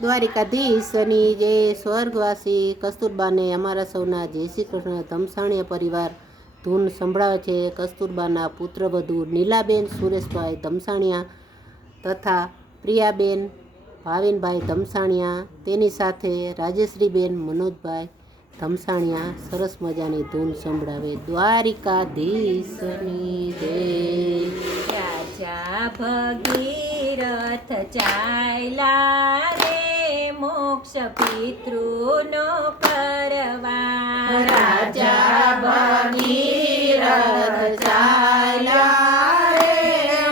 દ્વારિકાધીશની જે સ્વર્ગવાસી કસ્તુરબાને અમારા સૌના જય શ્રી કૃષ્ણ ધમસાણીયા પરિવાર ધૂન સંભળાવે છે કસ્તુરબાના પુત્રવધુ નીલાબેન, સુરેશભાઈ ધમસાણિયા તથા પ્રિયાબેન, ભાવિનભાઈ ધમસાણિયા, તેની સાથે રાજેશ્રીબેન મનોજભાઈ ધમસાણિયા સરસ મજાની ધૂન સંભળાવે. દ્વારિકાધીશની જય. રાજા ભગીરથ ચાલ્યા રે. મોક્ષ પિતૃનો કરવા રાજા ભગીરથ ચાલ્યા રે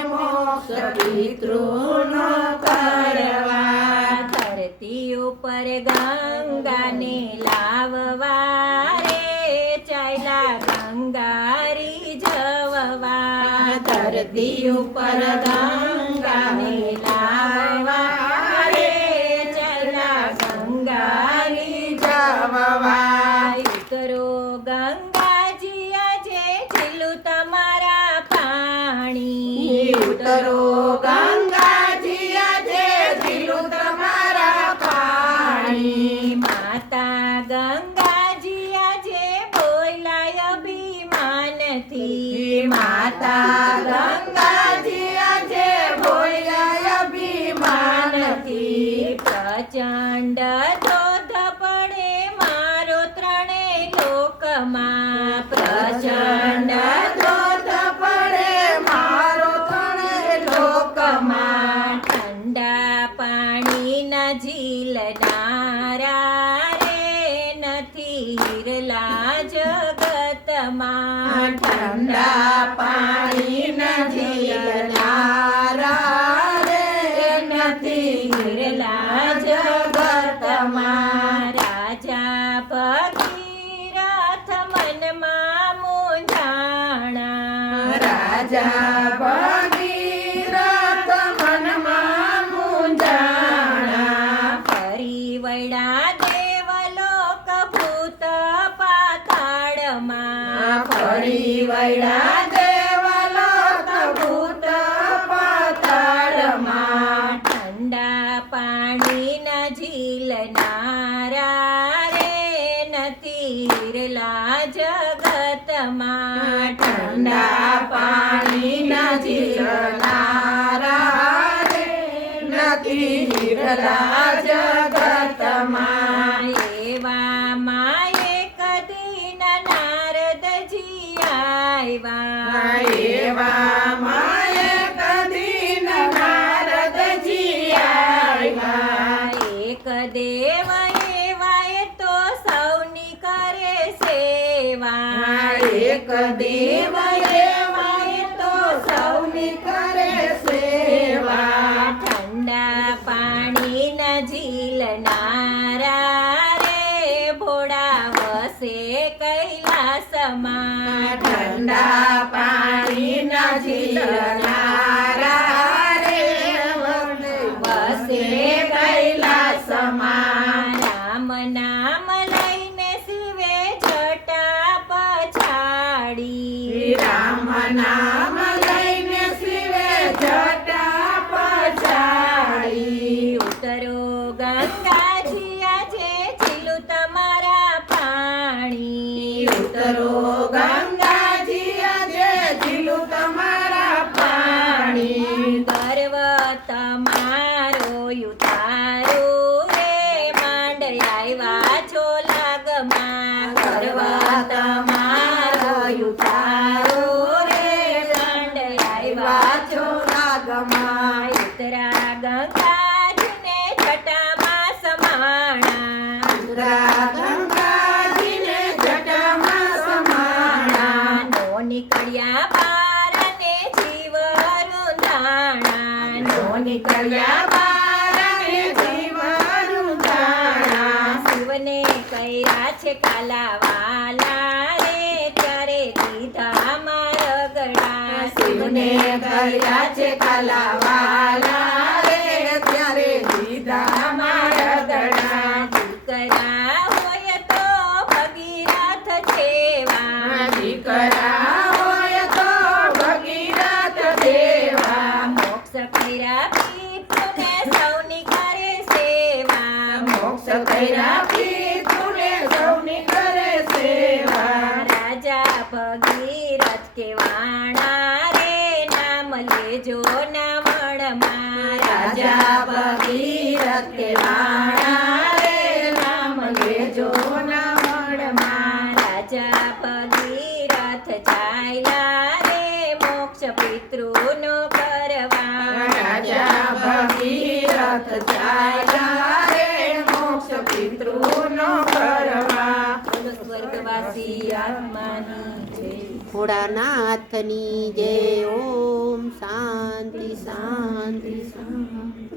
મોક્ષ પિતૃનો કરવા. ધરતી ઉપર ગંગાને લાવવા રે ચાલ્યા ગંગારી જવવા ધરતી ઉપર ગંગાને લાવવા ઉતરો ગંગાજી આજે ઝીલું તમારા પાણી. માતા ગંગાજી આજે બોલાય અભિમાનથી. માતા ગંગાજી ઠંડા પાણી નજીનારા રે. નથી રાજા ભગીરથ મનમાં મૂંઝાણા રાજા વૈડા દેવલોક ભૂત પાતાળમાં ઠંડા પાણીના ઝીલનારા રે નથી જગતમાં ઠંડા પાણીના નજીનારા રે જગતમાં આવ્યા માએ કદી એ તો સૌની કરે સેવા એક દેવ તો સૌની કરે સેવા ઠંડા પાણીના ઝીલનારા ઠંડા પાણી નજીનારા રે વસે રામ નામ લઈને શિવે જટા પછાડી. રામ નામ તમારો યુતારો રે માંડ આવ્યા છો લાગમાં. કરવા તમારો યુતારો રે માંડ આવ્યા છો લાગમાં. ઉતરા ગંગાજીને છટામાં સમાણા. ઉતરા ગંગાજીને જટામાં સમાણા. નો નીકળ્યા નીકળ્યા બારને જીવનું દાણા શિવને કર્યા છે કાલાવાલા રે ત્યારે દીધા મારગડા શિવને કર્યા છે કાલાવાલા રે ત્યારે દીધા મારા દડા દીકરા હોય તો ભગીરથ જેવા દીકરા હોય તો ભગીરથ દેવા મોક્ષ કર્યા પિતૃને સૌની કરે સેવા કર્યા પિતૃને સૌની કરે સેવા રાજા ભગીરથ કે વાણા રે નામ લેજો મારા રાજા ભગીરથ કે વાણા રે નામ લેજો ના રાજા ભગીરથ ચાલ્યા રે મોક્ષ પિતૃનો કરવા રાજા ભગીરથ ચાલ્યા રે મોક્ષ પિતૃનો કરવા સ્વર્ગવાસી આત્માની ભોળાનાથની જય. ઓમ શાંતિ શાંતિ શાંતિ.